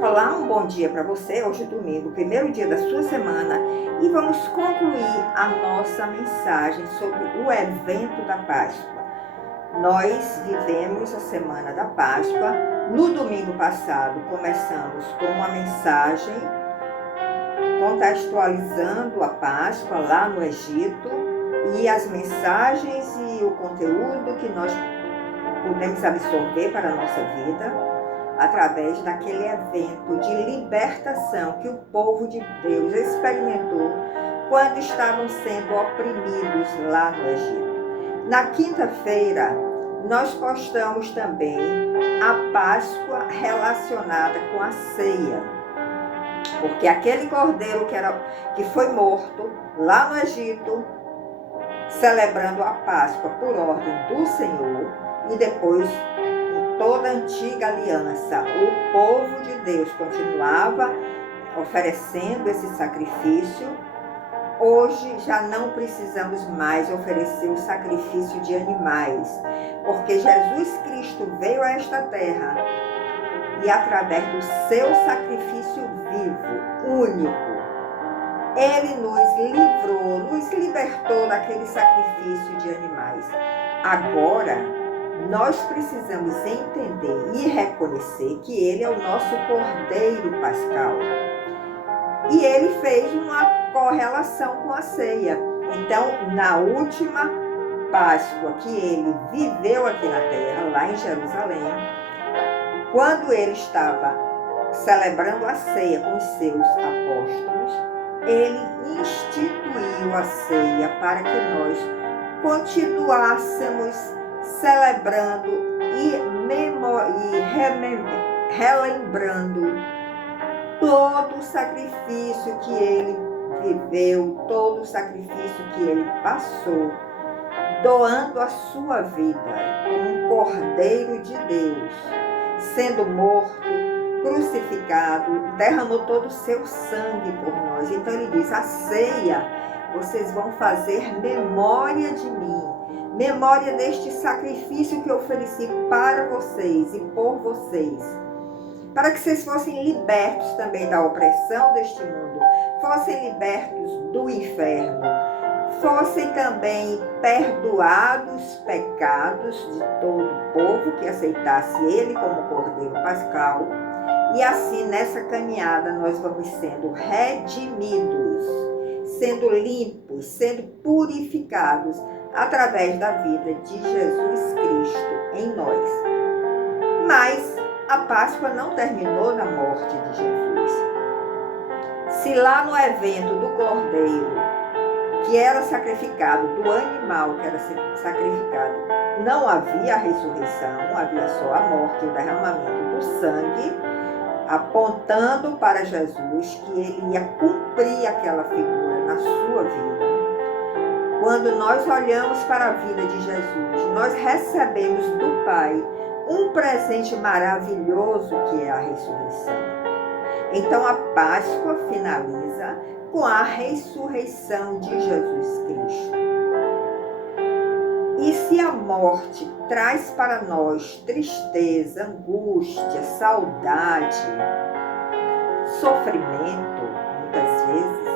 Olá, um bom dia para você. Hoje é domingo, primeiro dia da sua semana, e vamos concluir a nossa mensagem sobre o evento da Páscoa. Nós vivemos a semana da Páscoa. No domingo passado, começamos com uma mensagem contextualizando a Páscoa lá no Egito e as mensagens e o conteúdo que nós podemos absorver para a nossa vida através daquele evento de libertação que o povo de Deus experimentou quando estavam sendo oprimidos lá no Egito. Na quinta-feira, nós postamos também a Páscoa relacionada com a ceia, porque aquele cordeiro que foi morto lá no Egito, celebrando a Páscoa por ordem do Senhor, e depois toda a antiga aliança, o povo de Deus continuava oferecendo esse sacrifício. Hoje já não precisamos mais oferecer o sacrifício de animais, porque Jesus Cristo veio a esta terra e através do seu sacrifício vivo, único, ele nos livrou, nos libertou daquele sacrifício de animais. Agora, nós precisamos entender e reconhecer que ele é o nosso Cordeiro Pascal. E ele fez uma correlação com a ceia. Então, na última Páscoa que ele viveu aqui na terra, lá em Jerusalém, quando ele estava celebrando a ceia com os seus apóstolos, ele instituiu a ceia para que nós continuássemos celebrando e relembrando todo o sacrifício que ele viveu, todo o sacrifício que ele passou, doando a sua vida como um Cordeiro de Deus, sendo morto, crucificado, derramou todo o seu sangue por nós. Então ele diz: a ceia vocês vão fazer memória de mim, memória deste sacrifício que eu ofereci para vocês e por vocês, para que vocês fossem libertos também da opressão deste mundo, fossem libertos do inferno, fossem também perdoados os pecados de todo o povo que aceitasse ele como Cordeiro Pascal. E assim, nessa caminhada, nós vamos sendo redimidos, sendo limpos, sendo purificados através da vida de Jesus Cristo em nós. Mas a Páscoa não terminou na morte de Jesus. Se lá no evento do Cordeiro, que era sacrificado, do animal que era sacrificado, não havia a ressurreição, havia só a morte e o derramamento do sangue, apontando para Jesus que ele ia cumprir aquela figura na sua vida. Quando nós olhamos para a vida de Jesus, nós recebemos do Pai um presente maravilhoso que é a ressurreição. Então a Páscoa finaliza com a ressurreição de Jesus Cristo. E se a morte traz para nós tristeza, angústia, saudade, sofrimento, muitas vezes,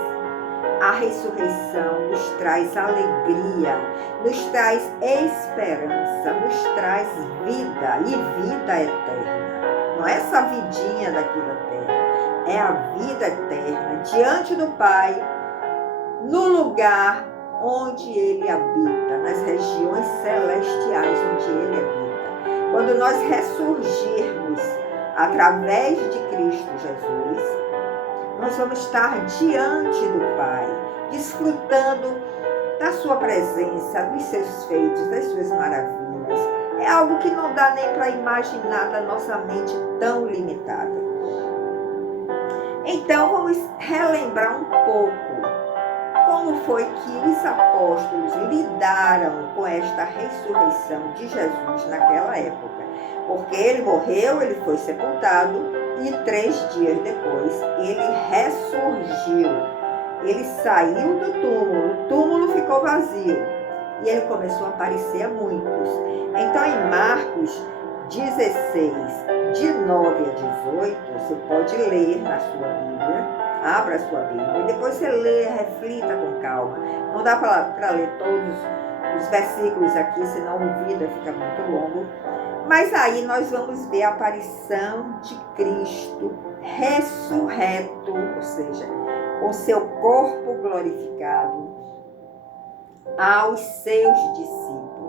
a ressurreição nos traz alegria, nos traz esperança, nos traz vida e vida eterna. Não é essa vidinha daqui da terra, é a vida eterna diante do Pai, no lugar onde ele habita, nas regiões celestiais onde ele habita. Quando nós ressurgirmos através de Cristo Jesus, nós vamos estar diante do Pai, desfrutando da sua presença, dos seus feitos, das suas maravilhas. É algo que não dá nem para imaginar da nossa mente tão limitada. Então vamos relembrar um pouco como foi que os apóstolos lidaram com esta ressurreição de Jesus naquela época. Porque ele morreu, ele foi sepultado e 3 dias depois ele ressurgiu. Ele saiu do túmulo, o túmulo ficou vazio e ele começou a aparecer a muitos. Então em Marcos 16, de 9 a 18, você pode ler na sua Bíblia, abra a sua Bíblia, e depois você lê, reflita com calma. Não dá para ler todos os versículos aqui, senão o vídeo fica muito longo. Mas aí nós vamos ver a aparição de Cristo ressurreto, ou seja, com seu corpo glorificado, aos seus discípulos.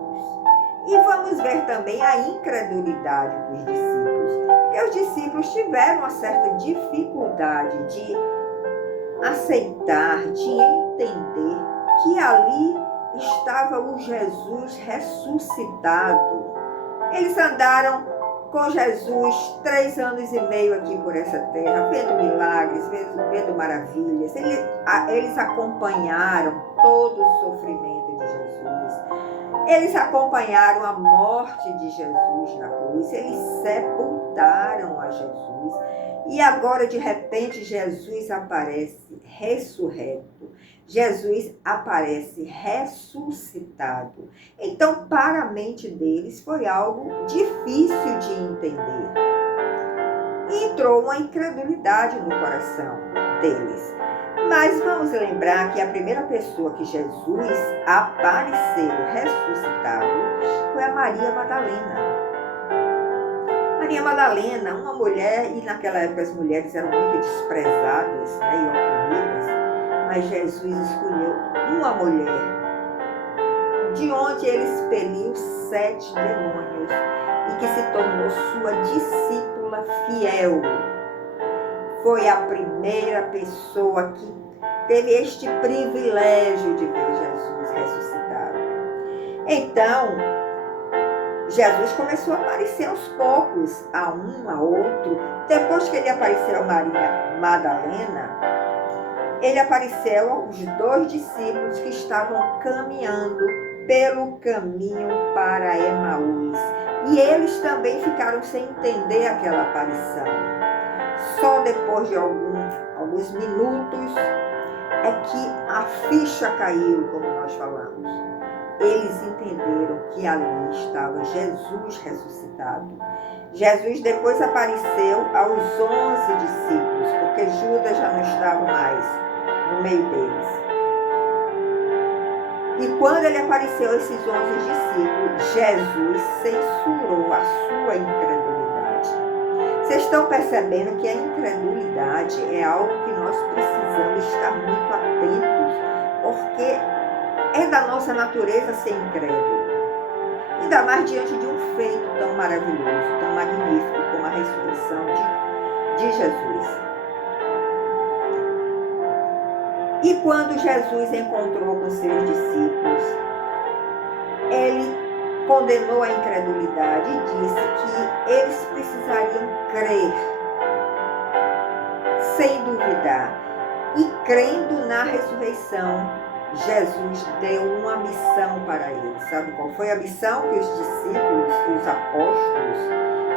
E vamos ver também a incredulidade dos discípulos, porque os discípulos tiveram uma certa dificuldade de aceitar, de entender que ali estava o Jesus ressuscitado. Eles andaram com Jesus 3 anos e meio aqui por essa terra, vendo milagres, vendo maravilhas. Eles acompanharam todo o sofrimento de Jesus. Eles acompanharam a morte de Jesus na cruz. Eles sepultaram a Jesus. E agora, de repente, Jesus aparece ressurreto. Jesus aparece ressuscitado. Então, para a mente deles, foi algo difícil de entender. E entrou uma incredulidade no coração deles. Mas vamos lembrar que a primeira pessoa que Jesus apareceu ressuscitado foi a Maria Madalena. Maria Madalena, uma mulher, e naquela época as mulheres eram muito desprezadas, né, e oprimidas, mas Jesus escolheu uma mulher, de onde ele expeliu 7 demônios e que se tornou sua discípula fiel. Foi a primeira pessoa que teve este privilégio de ver Jesus ressuscitado. Então, Jesus começou a aparecer aos poucos, a um, a outro. Depois que ele apareceu a Maria Madalena, ele apareceu aos 2 discípulos que estavam caminhando pelo caminho para Emaús. E eles também ficaram sem entender aquela aparição. Só depois de alguns minutos é que a ficha caiu, como nós falamos. Eles entenderam que ali estava Jesus ressuscitado. Jesus depois apareceu aos 11 discípulos, porque Judas já não estava mais no meio deles. E quando ele apareceu a esses 11 discípulos, Jesus censurou a sua incredulidade. Vocês estão percebendo que a incredulidade é algo que nós precisamos estar muito atentos, porque é da nossa natureza ser incrédulo. Ainda mais diante de um feito tão maravilhoso, tão magnífico como a ressurreição de Jesus. E quando Jesus encontrou com seus discípulos, ele condenou a incredulidade e disse que eles precisariam crer, sem duvidar. E crendo na ressurreição, Jesus deu uma missão para eles. Sabe qual foi a missão que os discípulos, que os apóstolos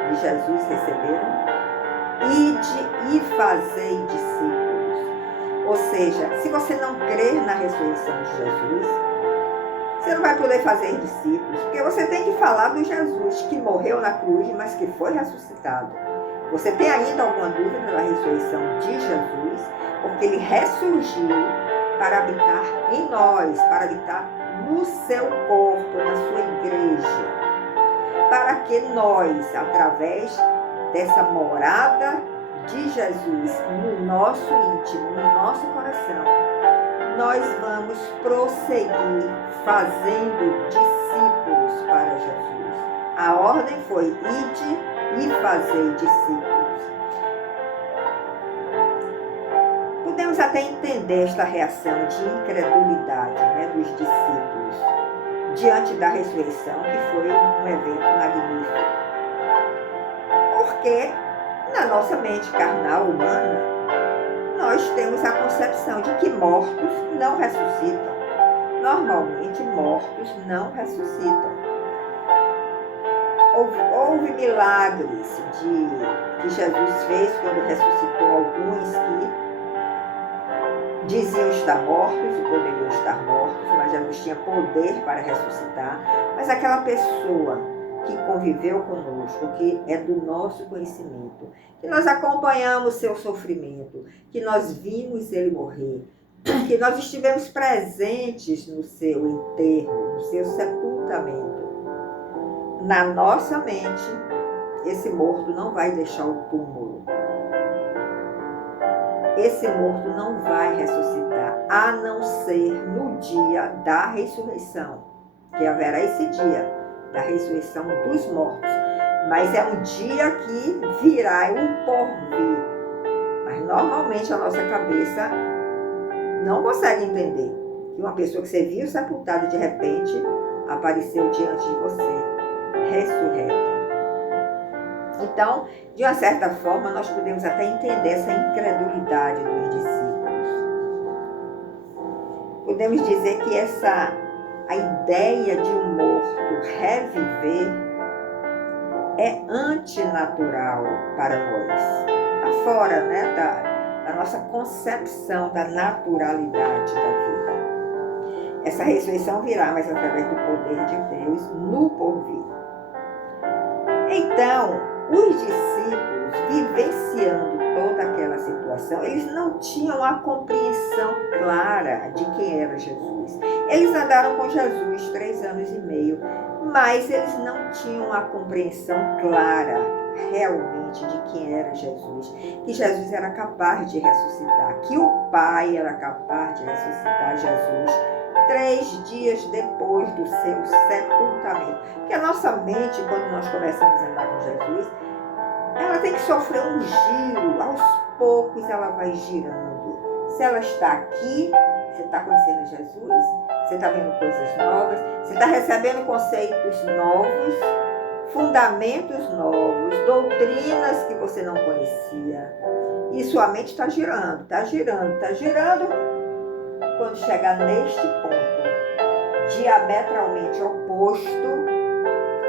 de Jesus receberam? Ide e fazei discípulos. Ou seja, se você não crer na ressurreição de Jesus, você não vai poder fazer discípulos, porque você tem que falar do Jesus que morreu na cruz, mas que foi ressuscitado. Você tem ainda alguma dúvida da ressurreição de Jesus? Porque ele ressurgiu para habitar em nós, para habitar no seu corpo, na sua igreja. Para que nós, através dessa morada de Jesus no nosso íntimo, no nosso coração, nós vamos prosseguir fazendo discípulos para Jesus. A ordem foi: ide e fazei discípulos. Podemos até entender esta reação de incredulidade, né, dos discípulos diante da ressurreição, que foi um evento magnífico. Porque na nossa mente carnal humana, nós temos a concepção de que mortos não ressuscitam. Normalmente, mortos não ressuscitam. Houve milagres que Jesus fez quando ressuscitou alguns que diziam estar mortos e poderiam estar mortos, mas Jesus tinha poder para ressuscitar. Mas aquela pessoa que conviveu conosco, que é do nosso conhecimento, que nós acompanhamos seu sofrimento, que nós vimos ele morrer, que nós estivemos presentes no seu enterro, no seu sepultamento. Na nossa mente, esse morto não vai deixar o túmulo. Esse morto não vai ressuscitar, a não ser no dia da ressurreição, que haverá esse dia da ressurreição dos mortos. Mas é um dia que virá, é um porvir. Mas normalmente a nossa cabeça não consegue entender que uma pessoa que você viu sepultada de repente apareceu diante de você, ressurreta. Então, de uma certa forma, nós podemos até entender essa incredulidade dos discípulos. Podemos dizer que a ideia de um morto reviver é antinatural para nós. Está fora, né, da nossa concepção da naturalidade da vida. Essa ressurreição virá, mas através do poder de Deus no porvir. Então, os discípulos, vivenciando toda aquela situação, eles não tinham a compreensão clara de quem era Jesus. Eles andaram com Jesus 3 anos e meio, mas eles não tinham a compreensão clara realmente de quem era Jesus, que Jesus era capaz de ressuscitar, que o Pai era capaz de ressuscitar Jesus 3 dias depois do seu sepultamento. Porque a nossa mente, quando nós começamos a andar com Jesus, ela tem que sofrer um giro, aos poucos ela vai girando. Se ela está aqui, você está conhecendo Jesus, você está vendo coisas novas, você está recebendo conceitos novos, fundamentos novos, doutrinas que você não conhecia. E sua mente está girando, está girando, está girando. Quando chegar neste ponto, diametralmente oposto,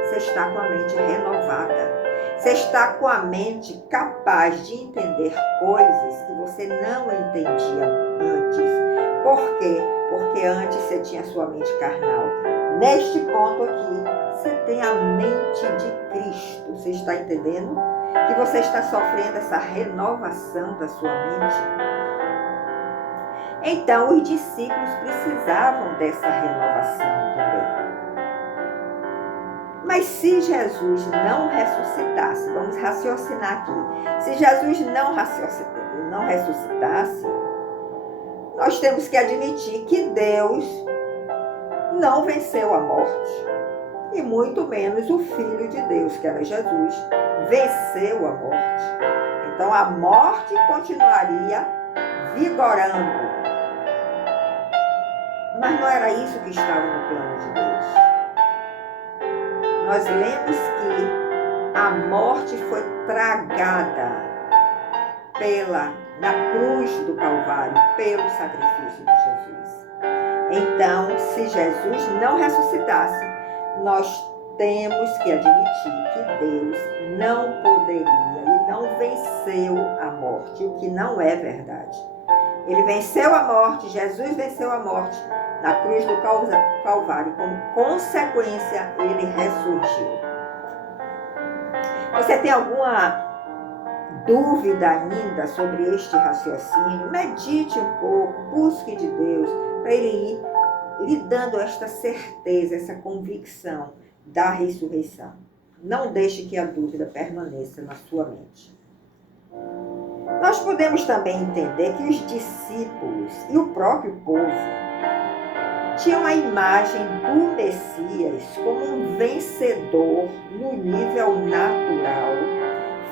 você está com a mente renovada. Você está com a mente capaz de entender coisas que você não entendia antes. Por quê? Porque antes você tinha a sua mente carnal. Neste ponto aqui, você tem a mente de Cristo. Você está entendendo? Que você está sofrendo essa renovação da sua mente. Então, os discípulos precisavam dessa renovação também. Mas se Jesus não ressuscitasse, vamos raciocinar aqui, se Jesus não ressuscitasse, nós temos que admitir que Deus não venceu a morte, e muito menos o Filho de Deus, que era Jesus, venceu a morte. Então a morte continuaria vigorando. Mas não era isso que estava no plano de Deus. Nós lemos que a morte foi tragada na cruz do Calvário, pelo sacrifício de Jesus. Então, se Jesus não ressuscitasse, nós temos que admitir que Deus não poderia e não venceu a morte, o que não é verdade. Ele venceu a morte, Jesus venceu a morte na cruz do Calvário, como consequência, ele ressurgiu. Você tem alguma dúvida ainda sobre este raciocínio? Medite um pouco, busque de Deus, para ele ir lhe dando esta certeza, essa convicção da ressurreição. Não deixe que a dúvida permaneça na sua mente. Nós podemos também entender que os discípulos e o próprio povo tinham a imagem do Messias como um vencedor no nível natural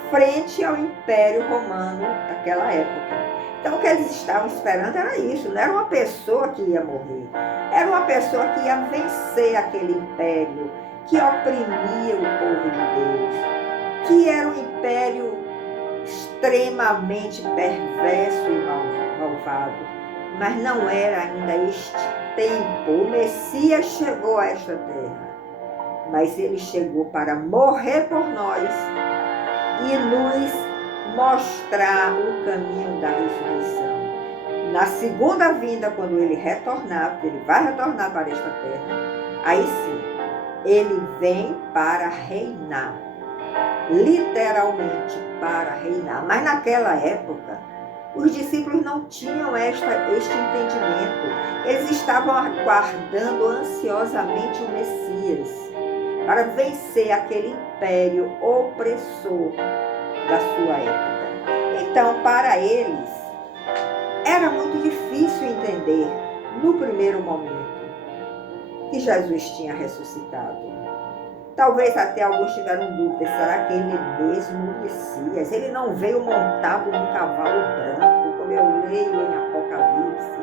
frente ao Império Romano daquela época. Então o que eles estavam esperando era isso, não era uma pessoa que ia morrer, era uma pessoa que ia vencer aquele império que oprimia o povo de Deus, que era um império extremamente perverso e malvado. Mas não era ainda este tempo. O Messias chegou a esta terra, mas ele chegou para morrer por nós e nos mostrar o caminho da ressurreição. Na segunda vinda, quando ele retornar, porque ele vai retornar para esta terra, aí sim, Ele vem para reinar, literalmente para reinar. Mas naquela época, os discípulos não tinham este entendimento. Eles estavam aguardando ansiosamente o Messias para vencer aquele império opressor da sua época. Então, para eles, era muito difícil entender, no primeiro momento, que Jesus tinha ressuscitado. Talvez até alguns tiveram dúvidas, será que ele mesmo o Messias? Ele não veio montado num cavalo branco, como eu leio em Apocalipse.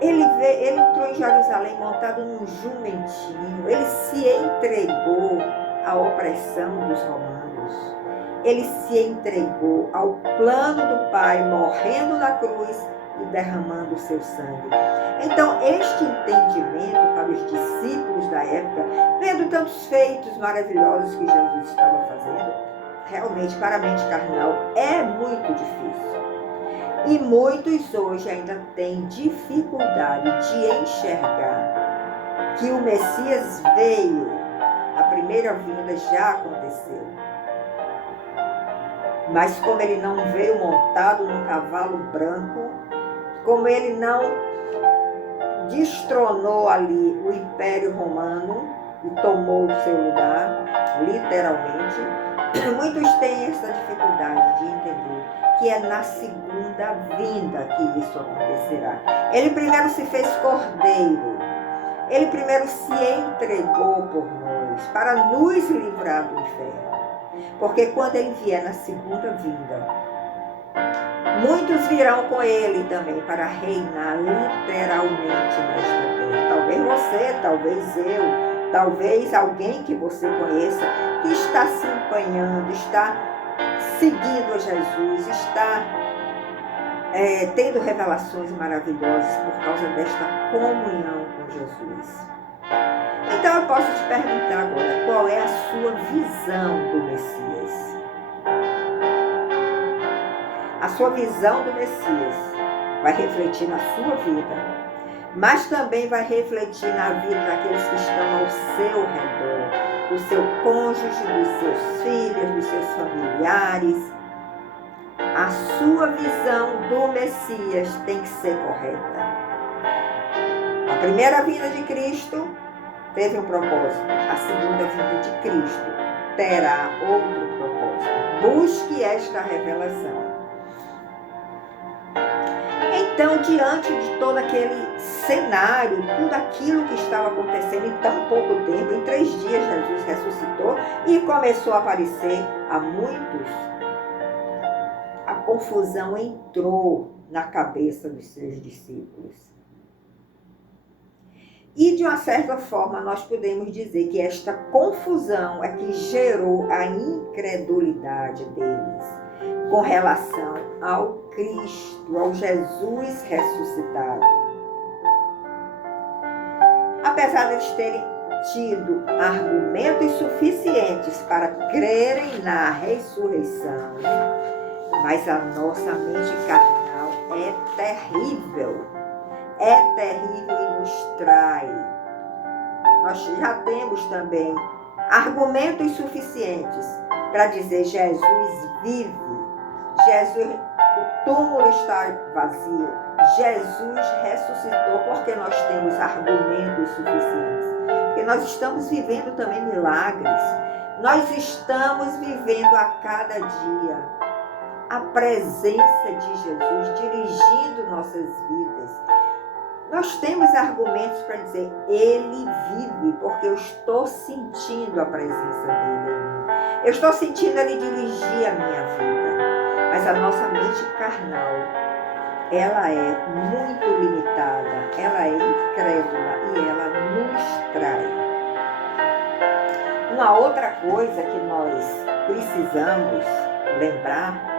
Ele entrou em Jerusalém montado num jumentinho, ele se entregou à opressão dos romanos, ele se entregou ao plano do Pai, morrendo na cruz e derramando o seu sangue. Então, este entendimento para os discípulos da época, vendo tantos feitos maravilhosos que Jesus estava fazendo, realmente para a mente carnal é muito difícil. E muitos hoje ainda têm dificuldade de enxergar que o Messias veio, a primeira vinda já aconteceu. Mas como ele não veio montado num cavalo branco, como ele não destronou ali o Império Romano e tomou o seu lugar, literalmente, muitos têm essa dificuldade de entender que é na segunda vinda que isso acontecerá. Ele primeiro se fez cordeiro, ele primeiro se entregou por nós, para nos livrar do inferno. Porque quando ele vier na segunda vinda, muitos virão com ele também para reinar literalmente nesta terra. Talvez você, talvez eu, talvez alguém que você conheça, que está se empenhando, está seguindo a Jesus, está tendo revelações maravilhosas por causa desta comunhão com Jesus. Então eu posso te perguntar agora, qual é a sua visão do Messias? A sua visão do Messias vai refletir na sua vida, mas também vai refletir na vida daqueles que estão ao seu redor, do seu cônjuge, dos seus filhos, dos seus familiares. A sua visão do Messias tem que ser correta. A primeira vinda de Cristo teve um propósito. A segunda vinda de Cristo terá outro propósito. Busque esta revelação. Então, diante de todo aquele cenário, tudo aquilo que estava acontecendo em tão pouco tempo, em 3 dias Jesus ressuscitou e começou a aparecer a muitos, a confusão entrou na cabeça dos seus discípulos. E de uma certa forma nós podemos dizer que esta confusão é que gerou a incredulidade deles com relação ao Cristo, ao Jesus ressuscitado. Apesar de eles terem tido argumentos suficientes para crerem na ressurreição, mas a nossa mente carnal é terrível e nos trai. Nós já temos também argumentos suficientes para dizer Jesus vive, Jesus, o túmulo está vazio, Jesus ressuscitou, porque nós temos argumentos suficientes. Porque nós estamos vivendo também milagres, nós estamos vivendo a cada dia a presença de Jesus dirigindo nossas vidas. Nós temos argumentos para dizer, ele vive, porque eu estou sentindo a presença dele em mim. Eu estou sentindo ele dirigir a minha vida. Mas a nossa mente carnal, ela é muito limitada, ela é incrédula e ela nos trai. Uma outra coisa que nós precisamos lembrar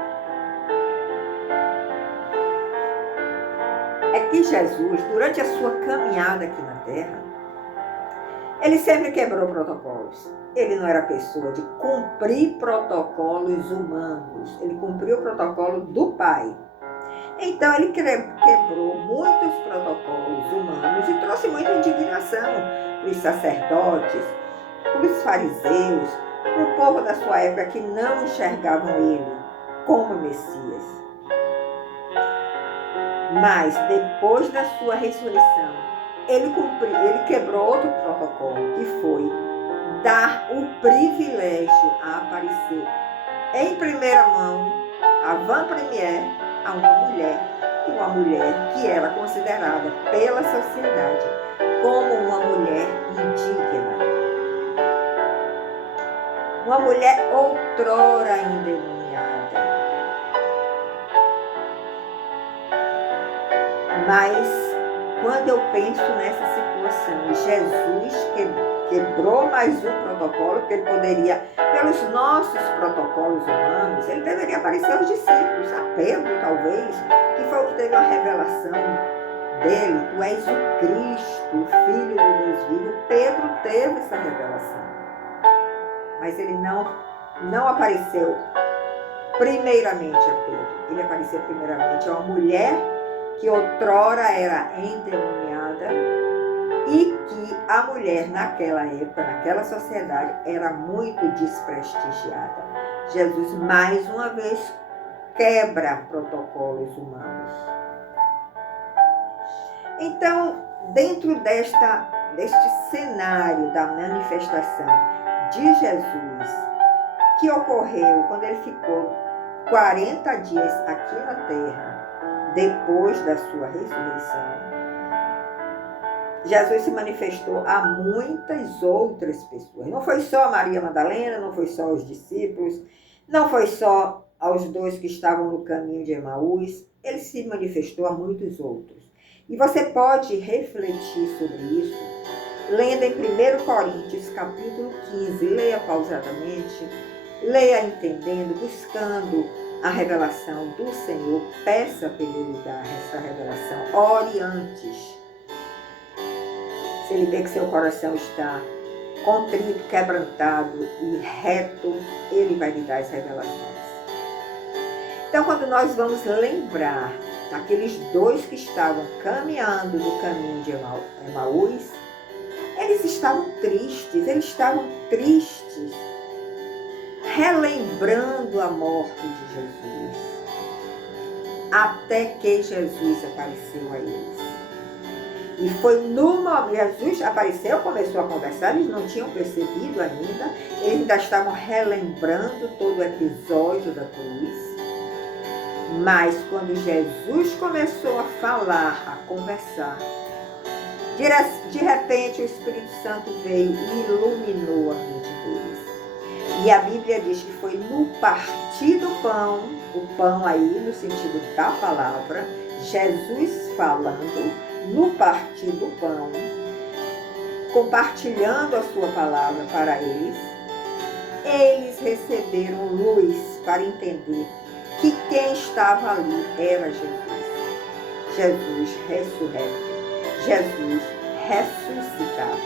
é que Jesus, durante a sua caminhada aqui na Terra, ele sempre quebrou protocolos. Ele não era pessoa de cumprir protocolos humanos. Ele cumpriu o protocolo do Pai. Então, ele quebrou muitos protocolos humanos e trouxe muita indignação. para os sacerdotes, para os fariseus, para o povo da sua época que não enxergavam ele como Messias. Mas depois da sua ressurreição, ele quebrou outro protocolo, que foi dar o privilégio a aparecer em primeira mão, avant-première, a uma mulher, e uma mulher que era considerada pela sociedade como uma mulher indigna. Uma mulher outrora endemoniada. Mas quando eu penso nessa situação, Jesus quebrou mais um protocolo, porque ele poderia, pelos nossos protocolos humanos, ele deveria aparecer aos discípulos, a Pedro talvez, que foi o que teve a revelação dele: tu és o Cristo, o Filho do Deus vivo. Pedro teve essa revelação, mas ele não apareceu primeiramente a Pedro, ele apareceu primeiramente a uma mulher que outrora era endemoniada, e que a mulher naquela época, naquela sociedade, era muito desprestigiada. Jesus mais uma vez quebra protocolos humanos. Então, dentro deste cenário da manifestação de Jesus, que ocorreu quando ele ficou 40 dias aqui na terra, depois da sua ressurreição, Jesus se manifestou a muitas outras pessoas. Não foi só a Maria Madalena, não foi só aos discípulos, não foi só aos 2 que estavam no caminho de Emaús. Ele se manifestou a muitos outros. E você pode refletir sobre isso lendo em 1 Coríntios, capítulo 15. Leia pausadamente, leia entendendo, buscando a revelação do Senhor. Peça para Ele dar essa revelação. Ore antes. Se ele vê que seu coração está contrito, quebrantado e reto, ele vai lhe dar as revelações. Então, quando nós vamos lembrar daqueles 2 que estavam caminhando no caminho de Emaús, eles estavam tristes, relembrando a morte de Jesus, até que Jesus apareceu a eles. E foi no momento, Jesus apareceu, começou a conversar, eles não tinham percebido ainda, eles ainda estavam relembrando todo o episódio da cruz. Mas quando Jesus começou a falar, a conversar, de repente o Espírito Santo veio e iluminou a mente deles. E a Bíblia diz que foi no partir do pão, o pão aí no sentido da palavra, Jesus falando, no partir do pão, compartilhando a sua palavra para eles receberam luz para entender que quem estava ali era Jesus. Jesus ressurreto, Jesus ressuscitado.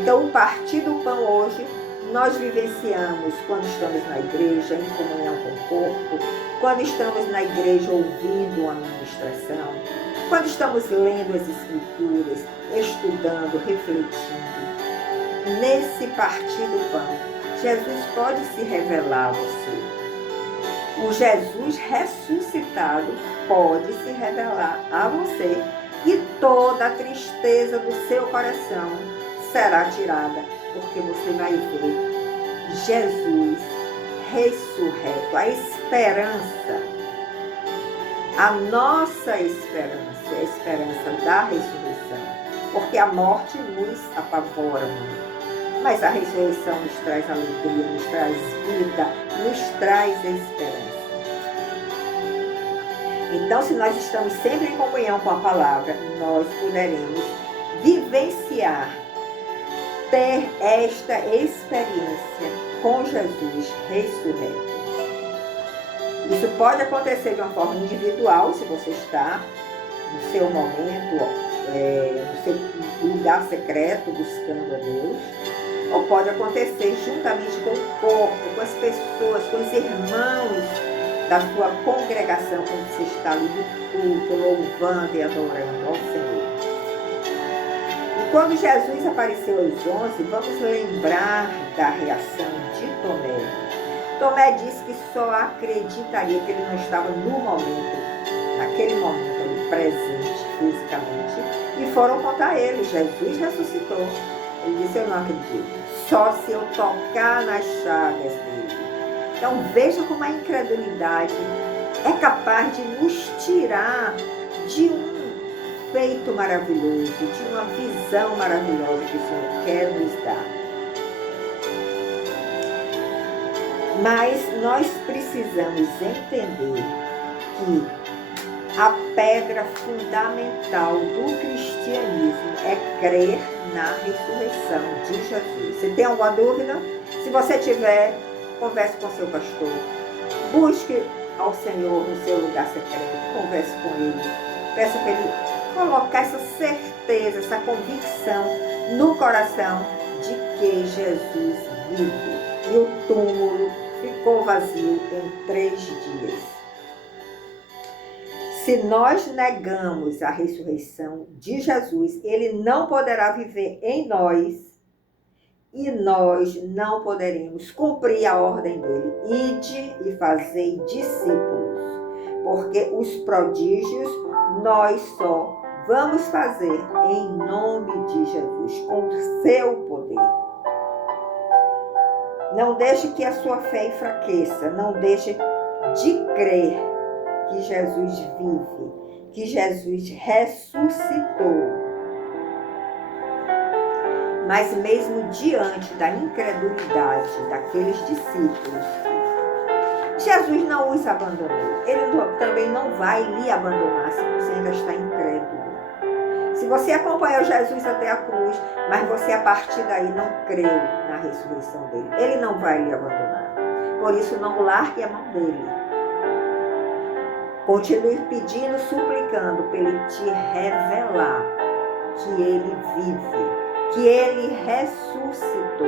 Então, o partir do pão hoje, nós vivenciamos quando estamos na igreja, em comunhão com o corpo, quando estamos na igreja ouvindo a ministração, quando estamos lendo as Escrituras, estudando, refletindo. Nesse partir do pão, Jesus pode se revelar a você. O Jesus ressuscitado pode se revelar a você, e toda a tristeza do seu coração será tirada, porque você vai ver Jesus ressurreto, a esperança, a nossa esperança, a esperança da ressurreição, porque a morte nos apavora muito, mas a ressurreição nos traz alegria, nos traz vida, nos traz esperança. Então, se nós estamos sempre em comunhão com a palavra, nós poderemos vivenciar, ter esta experiência com Jesus ressurreto. Isso pode acontecer de uma forma individual, se você está no seu momento, no seu lugar secreto, buscando a Deus, ou pode acontecer juntamente com o corpo, com as pessoas, com os irmãos da sua congregação, quando você está ali no culto, louvando e adorando ao Senhor. E quando Jesus apareceu aos 11, vamos lembrar da reação de Tomé. Tomé disse que só acreditaria que ele não estava no momento, naquele momento ali, presente fisicamente, e foram contar a ele, Jesus ressuscitou. Ele disse, eu não acredito, só se eu tocar nas chagas dele. Então veja como a incredulidade é capaz de nos tirar de um feito maravilhoso, de uma visão maravilhosa que o Senhor quer nos dar. Mas nós precisamos entender que a pedra fundamental do cristianismo é crer na ressurreição de Jesus. Você tem alguma dúvida? Se você tiver, converse com seu pastor. Busque ao Senhor no seu lugar secreto. Converse com Ele. Peça para Ele colocar essa certeza, essa convicção no coração de que Jesus vive. E o túmulo ficou vazio em 3 dias. Se nós negamos a ressurreição de Jesus, Ele não poderá viver em nós e nós não poderemos cumprir a ordem dele. Ide e fazei discípulos, porque os prodígios nós só vamos fazer em nome de Jesus, com o seu poder. Não deixe que a sua fé enfraqueça, não deixe de crer que Jesus vive, que Jesus ressuscitou. Mas mesmo diante da incredulidade daqueles discípulos, Jesus não os abandonou. Ele também não vai lhe abandonar se você ainda está incrédulo. Se você acompanhou Jesus até a cruz, mas você a partir daí não creu na ressurreição dele, ele não vai lhe abandonar. Por isso, não largue a mão dele. Continue pedindo, suplicando para ele te revelar que ele vive, que ele ressuscitou.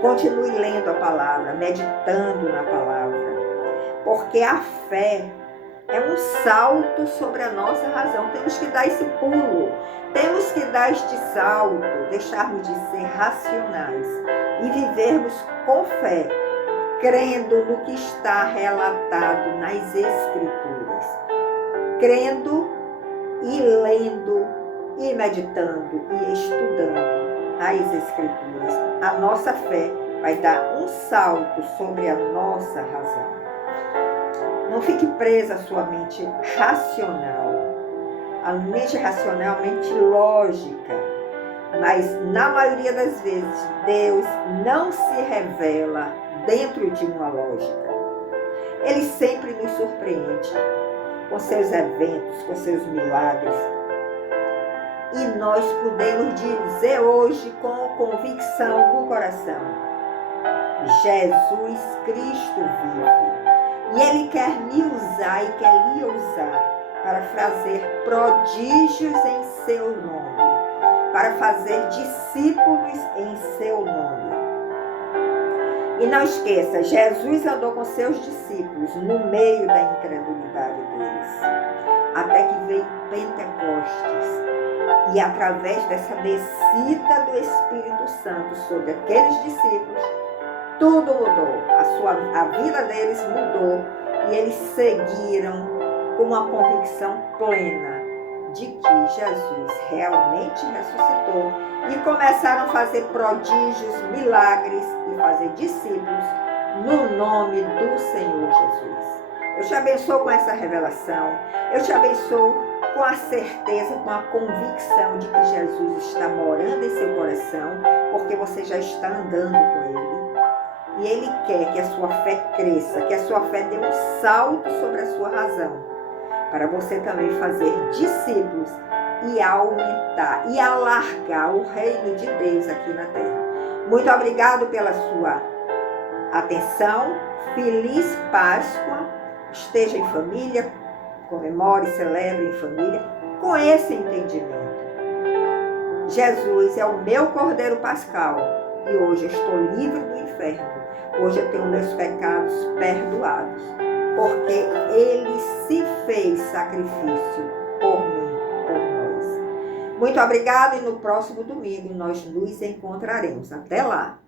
Continue lendo a palavra, meditando na palavra, porque a fé é um salto sobre a nossa razão. Temos que dar esse pulo, temos que dar este salto, deixarmos de ser racionais e vivermos com fé, crendo no que está relatado nas Escrituras, crendo e lendo e meditando e estudando as Escrituras. A nossa fé vai dar um salto sobre a nossa razão. Não fique presa à sua mente racional. A mente racional, a mente lógica. Mas, na maioria das vezes, Deus não se revela dentro de uma lógica. Ele sempre nos surpreende com seus eventos, com seus milagres. E nós podemos dizer hoje com convicção no coração: Jesus Cristo vive. E Ele quer me usar e quer lhe usar para fazer prodígios em seu nome, para fazer discípulos em seu nome. E não esqueça, Jesus andou com seus discípulos no meio da incredulidade deles, até que veio Pentecostes. E através dessa descida do Espírito Santo sobre aqueles discípulos, tudo mudou. A vida deles mudou e eles seguiram com uma convicção plena de que Jesus realmente ressuscitou e começaram a fazer prodígios, milagres e fazer discípulos no nome do Senhor Jesus. Eu te abençoo com essa revelação, eu te abençoo com a certeza, com a convicção de que Jesus está morando em seu coração, porque você já está andando com Ele. E Ele quer que a sua fé cresça, que a sua fé dê um salto sobre a sua razão, para você também fazer discípulos e aumentar e alargar o reino de Deus aqui na terra. Muito obrigado pela sua atenção. Feliz Páscoa. Esteja em família, comemore, celebre em família, com esse entendimento. Jesus é o meu Cordeiro Pascal e hoje eu estou livre do inferno. Hoje eu tenho meus pecados perdoados, porque Ele se fez sacrifício por mim, por nós. Muito obrigada e no próximo domingo nós nos encontraremos. Até lá!